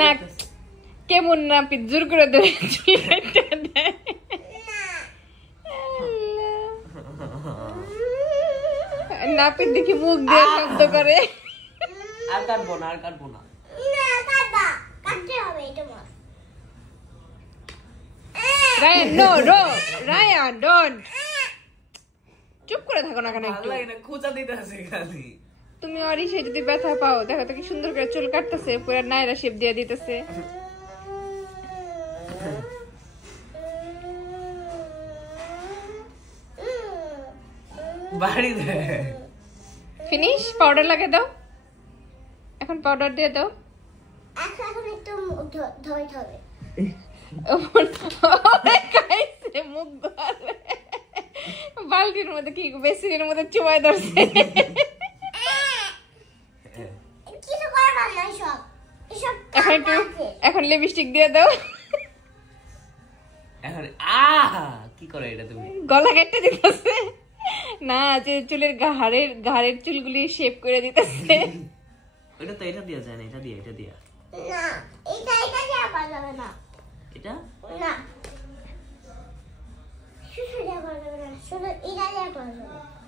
না কেমন নাপিত জোর করে ধরে নাপিত দেখি মুখ দিয়ে শব্দ করে। আর কাটবো না, আর কাটবো না। Ryan no no Ryan don't, চুপ করে থাকো না কেন একটু। খোঁচা দিতেছে খালি। তুমি অরিশে যদি ব্যথা পাও দেখো তো কি সুন্দর করে চুল কাটতেছে, পুরো নায়রা শেপ দিয়ে দিতেছে। বাড়ি দে ফিনিশ। পাউডার লাগিয়ে দাও, এখন পাউডার দিয়ে দাও। এখন একটু ধুইতে হবে। মুখ বালতির মধ্যে কি বেসিনের মধ্যে চুমাই ধরছে। এখন লিপস্টিক দিয়ে দাও। এখন কি করে এটা তুমি? গলা কেটে দিতেছে না, যে চুলের ঘাড়ের চুলগুলি শেপ করে দিতেছে। এটা তো এটা দিয়া যায় না, এটা দিয়া না, এটা দেয়া যাবে না। এটা না, শুধু দেয়া যাবে না, শুধু এটা দেয়া যাবে।